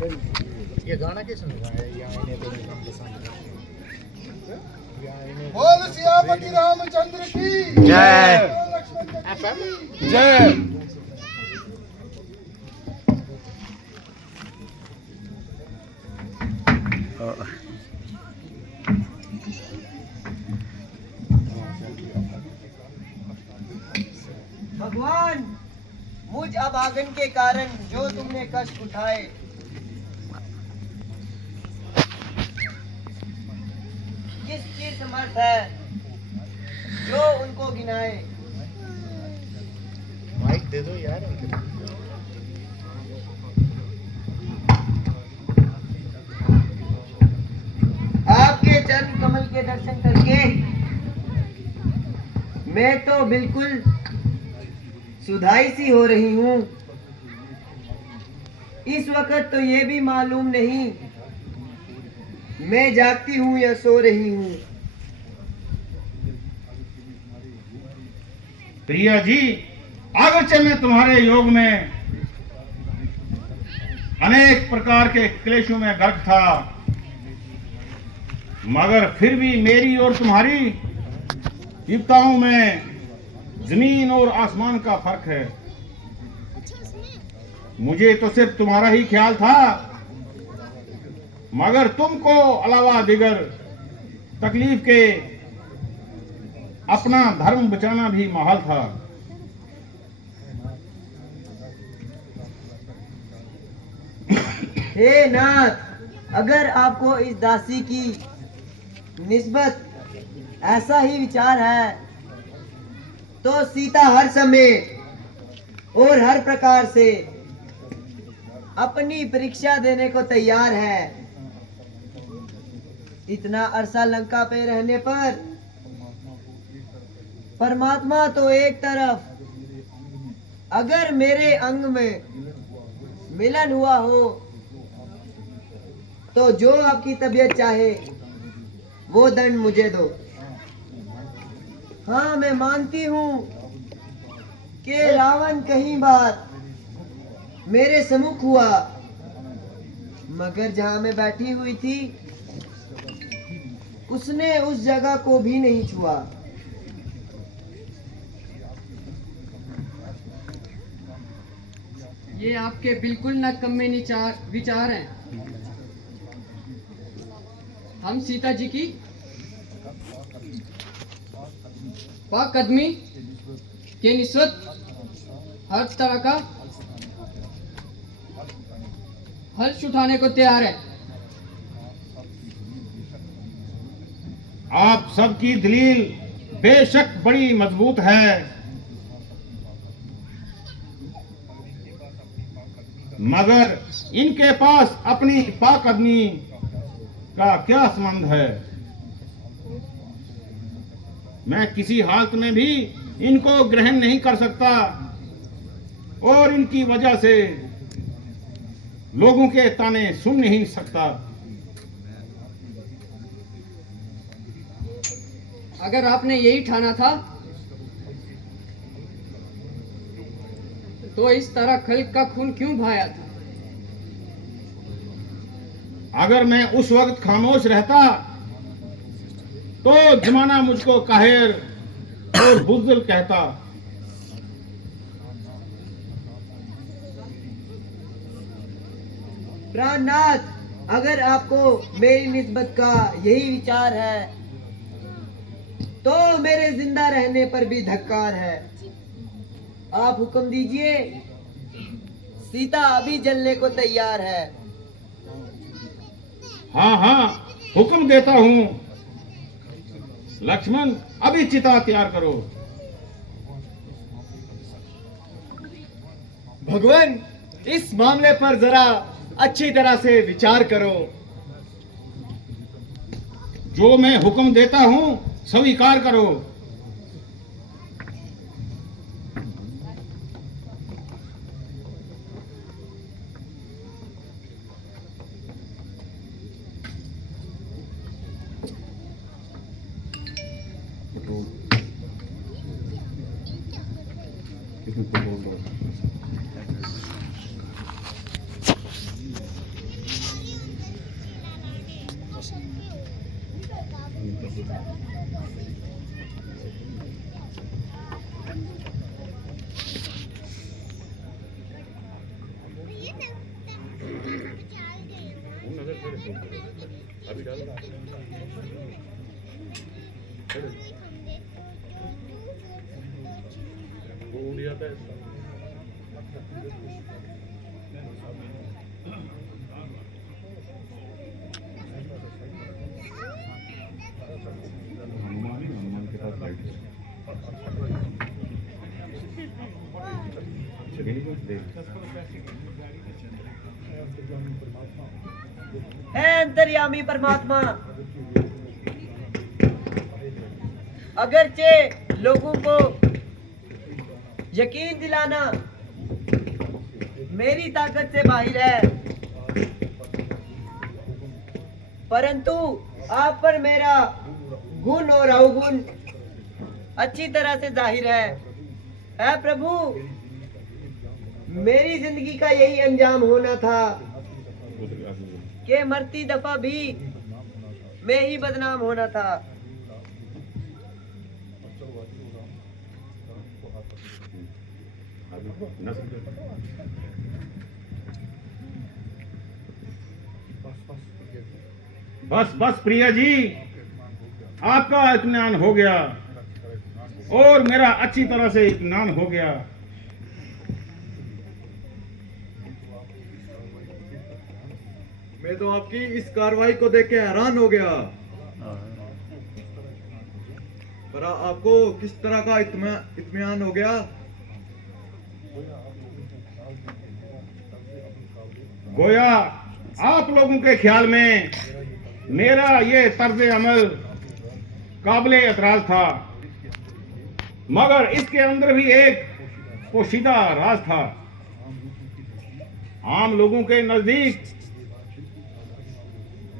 ये गाना किसने गाया? या इन्हें तो नहीं हम पसंद बोल सियापति रामचंद्र की जय। बोल लक्ष्मण जी की जय। भगवान, मुझ अभागन के कारण जो तुमने कष्ट उठाए, किस चीज समर्थ है जो उनको गिनाए। माइक दे दो यार इनके। आपके चरण कमल के दर्शन करके मैं तो बिल्कुल सुधाई सी हो रही हूँ। इस वक्त तो ये भी मालूम नहीं मैं जागती हूँ या सो रही हूँ। प्रिया जी, अगरचे मैं तुम्हारे योग में अनेक प्रकार के क्लेशों में गर्क था, मगर फिर भी मेरी और तुम्हारी विपदाओं में जमीन और आसमान का फर्क है। मुझे तो सिर्फ तुम्हारा ही ख्याल था, मगर तुमको अलावा दिगर तकलीफ के अपना धर्म बचाना भी महल था। हे नाथ, अगर आपको इस दासी की निस्बत ऐसा ही विचार है तो सीता हर समय और हर प्रकार से अपनी परीक्षा देने को तैयार है। इतना अरसा लंका पे रहने पर परमात्मा तो एक तरफ, अगर मेरे अंग में मिलन हुआ हो तो जो आपकी तबीयत चाहे वो दंड मुझे दो। हाँ, मैं मानती हूँ कि रावण कहीं बार मेरे सम्मुख हुआ, मगर जहाँ मैं बैठी हुई थी उसने उस जगह को भी नहीं छुआ। ये आपके बिल्कुल नकम्मे विचार हैं। हम सीता जी की पाक कदमी के निस्बत हर तरह का हर्ष उठाने को तैयार है। आप सबकी दलील बेशक बड़ी मजबूत है, मगर इनके पास अपनी पाक आदमी का क्या संबंध है? मैं किसी हालत में भी इनको ग्रहण नहीं कर सकता और इनकी वजह से लोगों के ताने सुन नहीं सकता। अगर आपने यही ठाना था तो इस तरह खल्क का खून क्यों बहाया था? अगर मैं उस वक्त खामोश रहता तो जमाना मुझको काहिर और बुज़दिल कहता। प्राणनाथ, अगर आपको मेरी निस्बत का यही विचार है तो मेरे जिंदा रहने पर भी धिक्कार है। आप हुक्म दीजिए, सीता अभी जलने को तैयार है। हाँ हाँ, हुक्म देता हूँ। लक्ष्मण, अभी चिता तैयार करो। भगवान, इस मामले पर जरा अच्छी तरह से विचार करो। जो मैं हुक्म देता हूँ स्वीकार करो। है अंतर्यामी परमात्मा, अगरचे लोगों को यकीन दिलाना मेरी ताकत से बाहर है, परंतु आप पर मेरा गुण और अवगुण अच्छी तरह से जाहिर है। ऐ प्रभु, मेरी जिंदगी का यही अंजाम होना था कि मरती दफा भी मैं ही बदनाम होना था। बस बस प्रिया जी, आपका इत्मीनान हो गया और मेरा अच्छी तरह से इत्मीनान हो गया। मैं तो आपकी इस कार्रवाई को देख के हैरान हो गया। पर आपको किस तरह का इत्मीनान हो गया? गोया आप लोगों के ख्याल में मेरा ये तर्ज अमल काबिल एतराज था, मगर इसके अंदर भी एक पोशीदा राज था। आम लोगों के नजदीक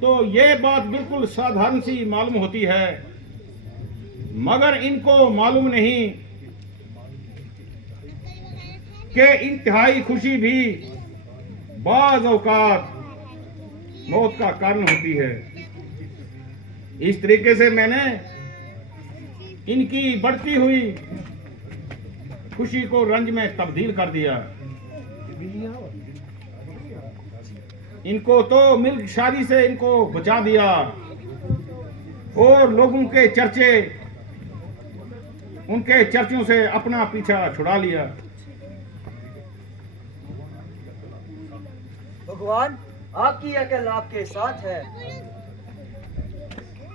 तो ये बात बिल्कुल साधारण सी मालूम होती है, मगर इनको मालूम नहीं कि इंतहाई खुशी भी बाज औकात मौत का कारण होती है। इस तरीके से मैंने इनकी बढ़ती हुई खुशी को रंज में तब्दील कर दिया। इनको तो मिल्क शादी से इनको बचा दिया और लोगों के चर्चे, उनके चर्चों से अपना पीछा छुड़ा लिया। भगवान, आपकी अकल आपके साथ है।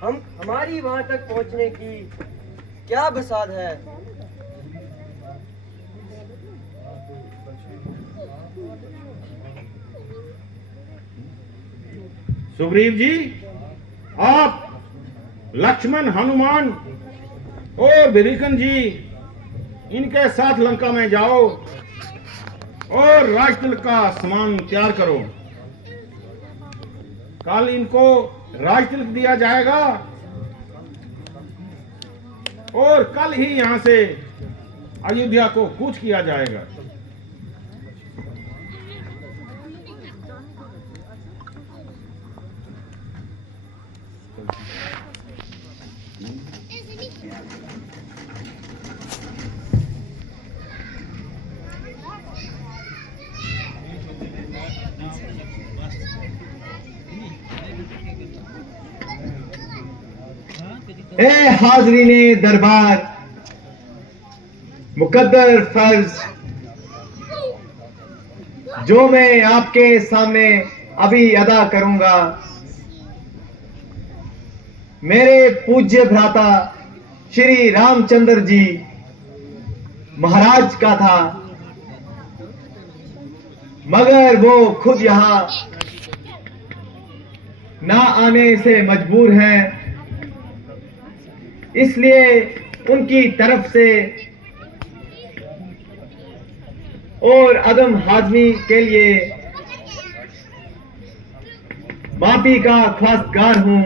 हमारी वहां तक पहुंचने की क्या बसात है। सुग्रीव जी, आप लक्ष्मण, हनुमान और विभीषण जी इनके साथ लंका में जाओ और राजतिलक का सामान तैयार करो। कल इनको राजतिलक दिया जाएगा और कल ही यहां से अयोध्या को कूच किया जाएगा। ए हाजरीने दरबार, मुकद्दर फर्ज जो मैं आपके सामने अभी अदा करूंगा, मेरे पूज्य भ्राता श्री रामचंद्र जी महाराज का था, मगर वो खुद यहां ना आने से मजबूर हैं। इसलिए उनकी तरफ से और अदम हाजमी के लिए माफी का ख्वास्तगार हूं।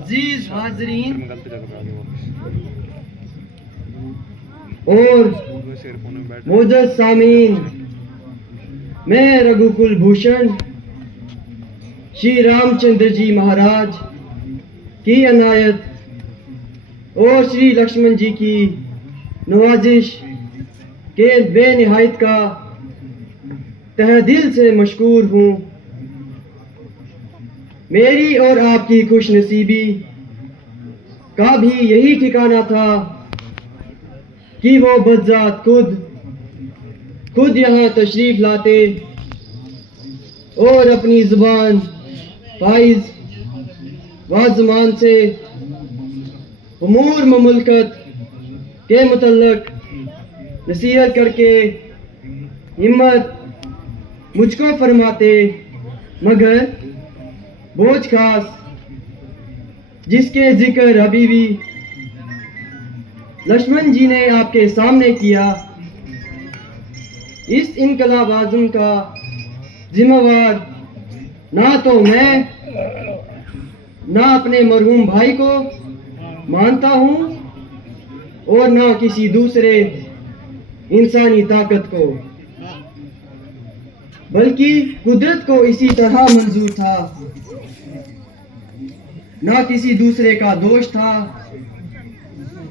अजीज हाजरीन और मोजज सामीन, मैं रघुकुल भूषण श्री रामचंद्र जी महाराज की अनायत और श्री लक्ष्मण जी की नवाजिश के बेनिहायत का तहे दिल से मशकूर हूँ। मेरी और आपकी खुश नसीबी का भी यही ठिकाना था कि वो बज़ात खुद यहाँ तशरीफ लाते और अपनी जुबान फाइज व ज़मान से उमूर ममुलकत के मुतल्लक नसीहत करके हिम्मत मुझको फरमाते, मगर बोझ खास जिसके जिक्र अभी भी लक्ष्मण जी ने आपके सामने किया, इस इनकलाब आज़म का जिम्मेवार ना तो मैं ना अपने मरहूम भाई को मानता हूँ और ना किसी दूसरे इंसानी ताकत को, बल्कि कुदरत को इसी तरह मंजूर था। ना किसी दूसरे का दोष था,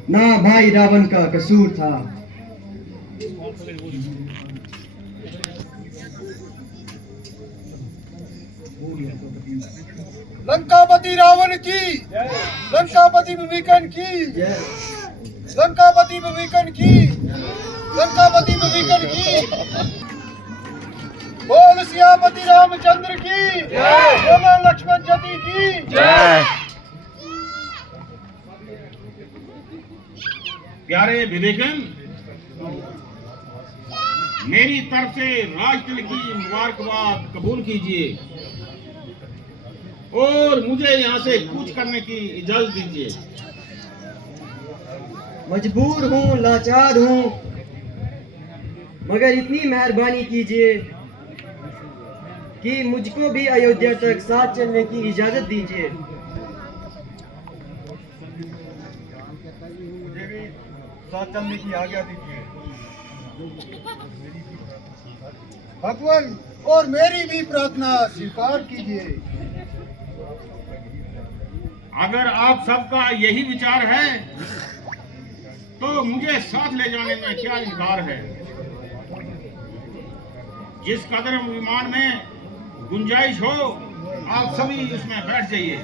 ना भाई रावण का कसूर था। लंकापति रावण की, लंकापति विभीषण की, लंकापति विभीषण की, लंकापति विभीषण की। बोल सियापति रामचंद्र की, बोलो लक्ष्मण जति की। प्यारे विवेकन, मेरी तरफ से राजतिलक की मुबारकबाद कबूल कीजिए और मुझे यहाँ से कूच करने की इजाजत दीजिए। मजबूर हूँ, लाचार हूँ, मगर इतनी मेहरबानी कीजिए कि मुझको भी अयोध्या तक साथ चलने की इजाजत दीजिए। मुझे भी साथ चलने की आज्ञा दीजिए। भगवान और मेरी भी प्रार्थना स्वीकार कीजिए। अगर आप सबका यही विचार है तो मुझे साथ ले जाने में क्या इनकार है। जिस कदर विमान में गुंजाइश हो आप सभी उसमें बैठ जाइए।